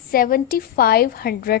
7500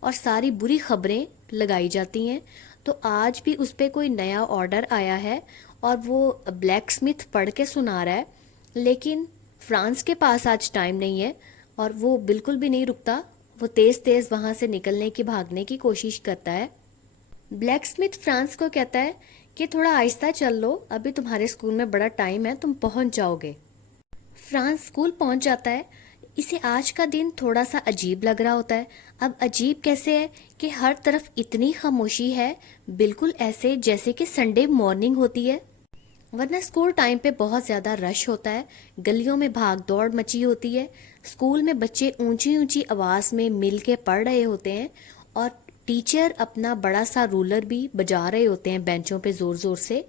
اور ساری بری خبریں لگائی جاتی ہیں. تو آج بھی اس پہ کوئی نیا آرڈر آیا ہے اور وہ بلیک سمتھ پڑھ کے سنا رہا ہے، لیکن فرانس کے پاس آج ٹائم نہیں ہے اور وہ بالکل بھی نہیں رکتا. وہ تیز تیز وہاں سے نکلنے کی بھاگنے کی کوشش کرتا ہے. بلیک سمتھ فرانس کو کہتا ہے کہ تھوڑا آہستہ چل لو، ابھی تمہارے اسکول میں بڑا ٹائم ہے، تم پہنچ جاؤ گے. فرانس اسکول پہنچ جاتا ہے. اسے آج کا دن تھوڑا سا عجیب لگ رہا ہوتا ہے. اب عجیب کیسے ہے کہ ہر طرف اتنی خاموشی ہے، بالکل ایسے جیسے کہ سنڈے مارننگ ہوتی ہے، ورنہ اسکول ٹائم پہ بہت زیادہ رش ہوتا ہے. گلیوں میں بھاگ دوڑ مچی ہوتی ہے. اسکول میں بچے اونچی اونچی آواز میں مل کے پڑھ رہے ہوتے ہیں اور ٹیچر اپنا بڑا سا رولر بھی بجا رہے ہوتے ہیں بینچوں پہ زور زور سے.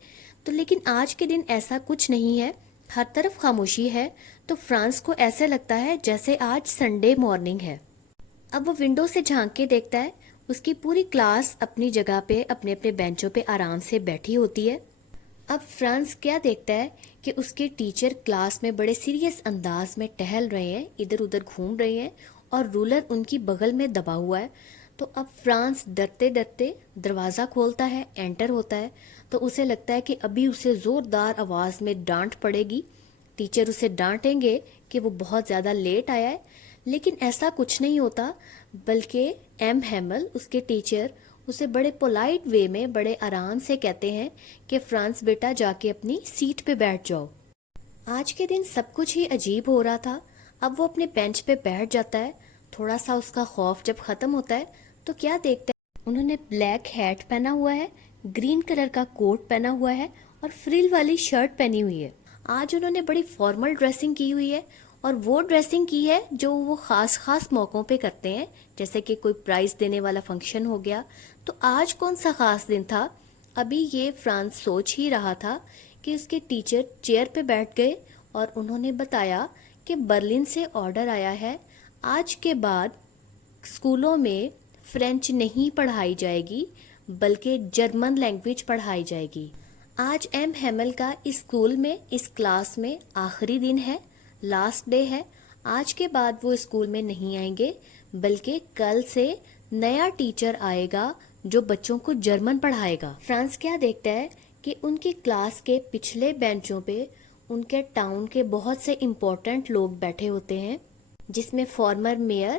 تو لیکن آج کے دن ایسا کچھ نہیں ہے، ہر طرف خاموشی ہے. تو فرانس کو ایسے لگتا ہے جیسے آج سنڈے مارننگ ہے. اب وہ ونڈو سے جھانک کے دیکھتا ہے، اس کی پوری کلاس اپنی جگہ پہ اپنے اپنے بینچوں پہ آرام سے بیٹھی ہوتی ہے. اب فرانس کیا دیکھتا ہے کہ اس کے ٹیچر کلاس میں بڑے سیریس انداز میں ٹہل رہے ہیں، ادھر ادھر گھوم رہے ہیں اور رولر ان کی بغل میں دبا ہوا ہے. تو اب فرانس ڈرتے ڈرتے دروازہ کھولتا ہے، انٹر ہوتا ہے. تو اسے لگتا ہے کہ ابھی اسے زوردار آواز میں ڈانٹ پڑے گی، ٹیچر اسے ڈانٹیں گے کہ وہ بہت زیادہ لیٹ آیا ہے. لیکن ایسا کچھ نہیں ہوتا، بلکہ ایم ہیمل اس کے ٹیچر اسے بڑے پولائٹ وے میں بڑے آرام سے کہتے ہیں کہ فرانس بیٹا جا کے اپنی سیٹ پہ بیٹھ جاؤ. آج کے دن سب کچھ ہی عجیب ہو رہا تھا. اب وہ اپنے بینچ پہ بیٹھ جاتا ہے. تھوڑا سا اس کا خوف جب ختم ہوتا ہے تو کیا دیکھتا ہے، انہوں نے بلیک ہیٹ پہنا ہوا ہے، گرین کلر کا کوٹ پہنا ہوا ہے اور فریل والی شرٹ پہنی ہوئی ہے. آج انہوں نے بڑی فارمل ڈریسنگ کی ہوئی ہے اور وہ ڈریسنگ کی ہے جو وہ خاص خاص موقعوں پہ کرتے ہیں، جیسے کہ کوئی پرائز دینے والا فنکشن ہو گیا. تو آج کون سا خاص دن تھا؟ ابھی یہ فرانس سوچ ہی رہا تھا کہ اس کے ٹیچر چیئر پہ بیٹھ گئے اور انہوں نے بتایا کہ برلن سے آرڈر آیا ہے، آج کے بعد اسکولوں میں فرینچ نہیں پڑھائی جائے گی بلکہ جرمن لینگویج پڑھائی جائے گی. آج ایم ہیمل کا اسکول میں اس کلاس میں آخری دن ہے، لاسٹ ڈے ہے. آج کے بعد وہ اسکول میں نہیں آئیں گے بلکہ کل سے نیا ٹیچر آئے گا جو بچوں کو جرمن پڑھائے گا. فرانس کیا دیکھتا ہے کہ ان کی کلاس کے پچھلے بینچوں پہ ان کے ٹاؤن کے بہت سے امپورٹنٹ لوگ بیٹھے ہوتے ہیں، جس میں former mayor,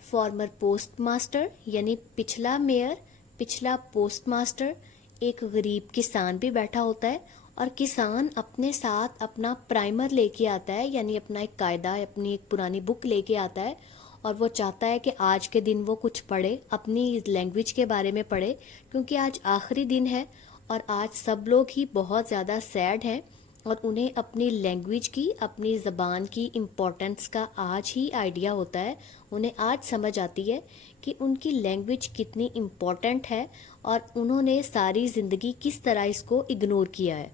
former post master یعنی پچھلا میئر، پچھلا پوسٹ ماسٹر، ایک غریب کسان بھی بیٹھا ہوتا ہے. اور کسان اپنے ساتھ اپنا پرائمر لے کے آتا ہے، یعنی اپنا ایک قاعدہ، اپنی ایک پرانی بک لے کے آتا ہے اور وہ چاہتا ہے کہ آج کے دن وہ کچھ پڑھے، اپنی لینگویج کے بارے میں پڑھے، کیونکہ آج آخری دن ہے اور آج سب لوگ ہی بہت زیادہ سیڈ ہیں اور انہیں اپنی لینگویج کی، اپنی زبان کی امپورٹنس کا آج ہی آئیڈیا ہوتا ہے. انہیں آج سمجھ آتی ہے کہ ان کی لینگویج کتنی امپورٹنٹ ہے اور انہوں نے ساری زندگی کس طرح اس کو اگنور کیا ہے.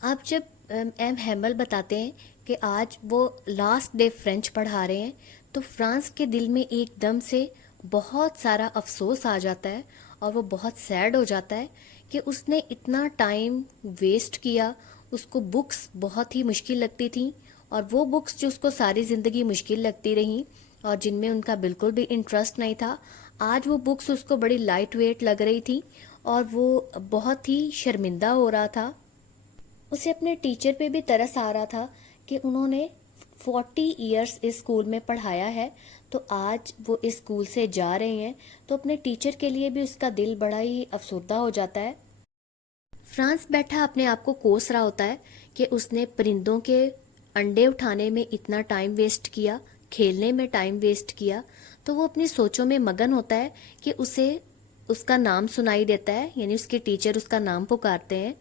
اب جب ایم ہیمل بتاتے ہیں کہ آج وہ لاسٹ ڈے فرینچ پڑھا رہے ہیں تو فرانس کے دل میں ایک دم سے بہت سارا افسوس آ جاتا ہے اور وہ بہت سیڈ ہو جاتا ہے کہ اس نے اتنا ٹائم ویسٹ کیا. اس کو بکس بہت ہی مشکل لگتی تھیں اور وہ بکس جو اس کو ساری زندگی مشکل لگتی رہیں اور جن میں ان کا بالکل بھی انٹرسٹ نہیں تھا، آج وہ بکس اس کو بڑی لائٹ ویٹ لگ رہی تھی اور وہ بہت ہی شرمندہ ہو رہا تھا. اسے اپنے ٹیچر پہ بھی ترس آ رہا تھا کہ انہوں نے 40 ایئرس اس اسکول میں پڑھایا ہے، تو آج وہ اس اسکول سے جا رہے ہیں تو اپنے ٹیچر کے لیے بھی اس کا دل بڑا ہی افسردہ ہو جاتا ہے. فرانس بیٹھا اپنے آپ کو کوس رہا ہوتا ہے کہ اس نے پرندوں کے انڈے اٹھانے میں اتنا ٹائم ویسٹ کیا، کھیلنے میں ٹائم ویسٹ کیا. تو وہ اپنی سوچوں میں مگن ہوتا ہے کہ اسے اس کا نام سنائی دیتا ہے، یعنی اس کے ٹیچر اس کا نام پکارتے ہیں.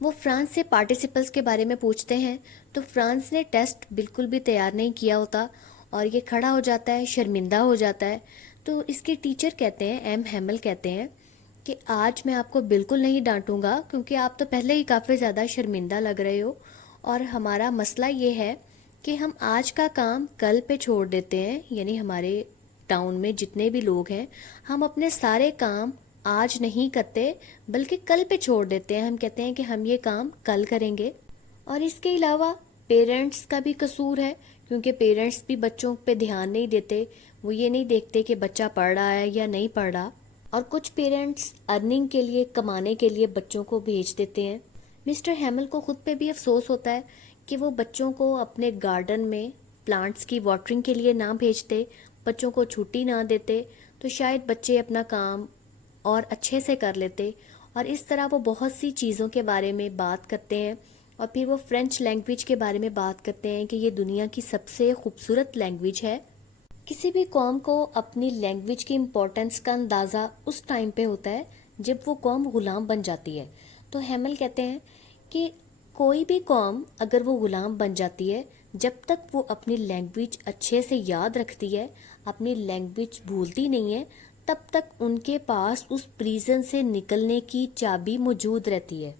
وہ فرانس سے پارٹیسپلس کے بارے میں پوچھتے ہیں تو فرانس نے ٹیسٹ بالکل بھی تیار نہیں کیا ہوتا اور یہ کھڑا ہو جاتا ہے، شرمندہ ہو جاتا ہے. تو اس کے ٹیچر کہتے ہیں، ایم ہیمل کہتے ہیں کہ آج میں آپ کو بالکل نہیں ڈانٹوں گا کیونکہ آپ تو پہلے ہی کافی زیادہ شرمندہ لگ رہے ہو اور ہمارا مسئلہ یہ ہے کہ ہم آج کا کام کل پہ چھوڑ دیتے ہیں، یعنی ہمارے ٹاؤن میں جتنے بھی لوگ ہیں ہم اپنے سارے کام آج نہیں کرتے بلکہ کل پہ چھوڑ دیتے ہیں. ہم کہتے ہیں کہ ہم یہ کام کل کریں گے. اور اس کے علاوہ پیرنٹس کا بھی قصور ہے کیونکہ پیرنٹس بھی بچوں پہ دھیان نہیں دیتے، وہ یہ نہیں دیکھتے کہ بچہ پڑھ رہا ہے یا نہیں پڑھ رہا. اور کچھ پیرنٹس ارننگ کے لیے، کمانے کے لیے بچوں کو بھیج دیتے ہیں. مسٹر ہیمل کو خود پہ بھی افسوس ہوتا ہے کہ وہ بچوں کو اپنے گارڈن میں پلانٹس کی واٹرنگ کے لیے نہ بھیجتے، بچوں کو چھٹی نہ دیتے، تو شاید بچے اپنا کام اور اچھے سے کر لیتے. اور اس طرح وہ بہت سی چیزوں کے بارے میں بات کرتے ہیں. اور پھر وہ فرینچ لینگویج کے بارے میں بات کرتے ہیں کہ یہ دنیا کی سب سے خوبصورت لینگویج ہے. کسی بھی قوم کو اپنی لینگویج کی امپورٹنس کا اندازہ اس ٹائم پہ ہوتا ہے جب وہ قوم غلام بن جاتی ہے. تو ہیمل کہتے ہیں کہ کوئی بھی قوم اگر وہ غلام بن جاتی ہے، جب تک وہ اپنی لینگویج اچھے سے یاد رکھتی ہے، اپنی لینگویج بھولتی نہیں ہے، تب تک ان کے پاس اس پریزن سے نکلنے کی چابی موجود رہتی ہے.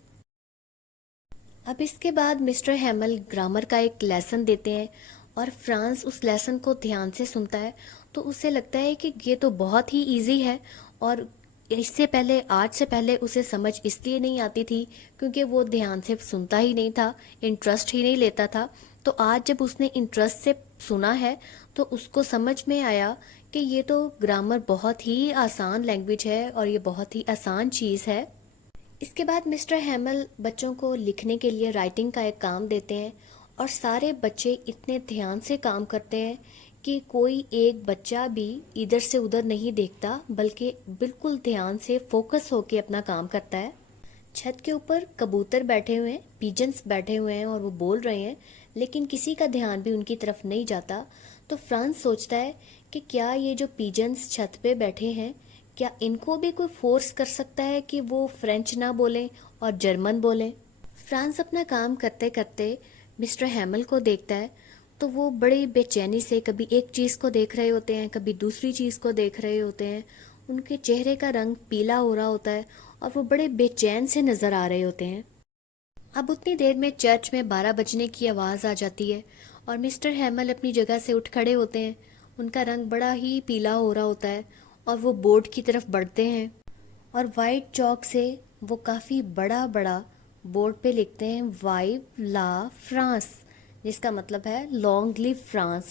اب اس کے بعد مسٹر ہیمل گرامر کا ایک لیسن دیتے ہیں اور فرانس اس لیسن کو دھیان سے سنتا ہے. تو اسے لگتا ہے کہ یہ تو بہت ہی ایزی ہے، اور اس سے پہلے، آج سے پہلے اسے سمجھ اس لیے نہیں آتی تھی کیونکہ وہ دھیان سے سنتا ہی نہیں تھا، انٹرسٹ ہی نہیں لیتا تھا. تو آج جب اس نے انٹرسٹ سے سنا ہے تو اس کو سمجھ میں آیا کہ یہ تو گرامر بہت ہی آسان لینگویج ہے اور یہ بہت ہی آسان چیز ہے. اس کے بعد مسٹر ہیمل بچوں کو لکھنے کے لیے رائٹنگ کا ایک کام دیتے ہیں، اور سارے بچے اتنے دھیان سے کام کرتے ہیں کہ کوئی ایک بچہ بھی ادھر سے ادھر نہیں دیکھتا، بلکہ بالکل دھیان سے فوکس ہو کے اپنا کام کرتا ہے. چھت کے اوپر کبوتر بیٹھے ہوئے ہیں، پیجنس بیٹھے ہوئے ہیں اور وہ بول رہے ہیں، لیکن کسی کا دھیان بھی ان کی طرف نہیں جاتا. تو فرانس سوچتا ہے کہ کیا یہ جو پیجنس چھت پہ بیٹھے ہیں، کیا ان کو بھی کوئی فورس کر سکتا ہے کہ وہ فرینچ نہ بولیں اور جرمن بولیں. فرانس اپنا کام کرتے کرتے مسٹر ہیمل کو دیکھتا ہے تو وہ بڑی بے چینی سے کبھی ایک چیز کو دیکھ رہے ہوتے ہیں، کبھی دوسری چیز کو دیکھ رہے ہوتے ہیں. ان کے چہرے کا رنگ پیلا ہو رہا ہوتا ہے اور وہ بڑے بے چین سے نظر آ رہے ہوتے ہیں. اب اتنی دیر میں چرچ میں 12 بجنے کی آواز آ جاتی ہے اور مسٹر ہیمل اپنی جگہ سے اٹھ کھڑے ہوتے ہیں. ان کا رنگ بڑا ہی پیلا ہو رہا ہوتا ہے اور وہ بورڈ کی طرف بڑھتے ہیں اور وائٹ چاک سے وہ کافی بڑا بڑا بورڈ پہ لکھتے ہیں وائو لا فرانس، جس کا مطلب ہے لانگ لیو فرانس.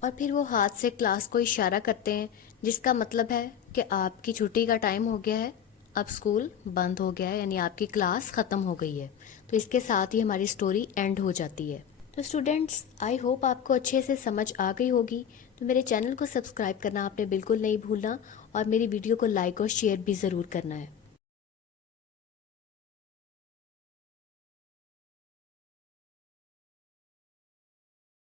اور پھر وہ ہاتھ سے کلاس کو اشارہ کرتے ہیں جس کا مطلب ہے کہ آپ کی چھٹی کا ٹائم ہو گیا ہے، اب اسکول بند ہو گیا ہے، یعنی آپ کی کلاس ختم ہو گئی ہے. تو اس کے ساتھ ہی ہماری سٹوری اینڈ ہو جاتی ہے. تو اسٹوڈینٹس، آئی ہوپ آپ کو اچھے سے سمجھ آ گئی ہوگی. تو میرے چینل کو سبسکرائب کرنا آپ نے بالکل نہیں بھولنا، اور میری ویڈیو کو لائک اور شیئر بھی ضرور کرنا ہے.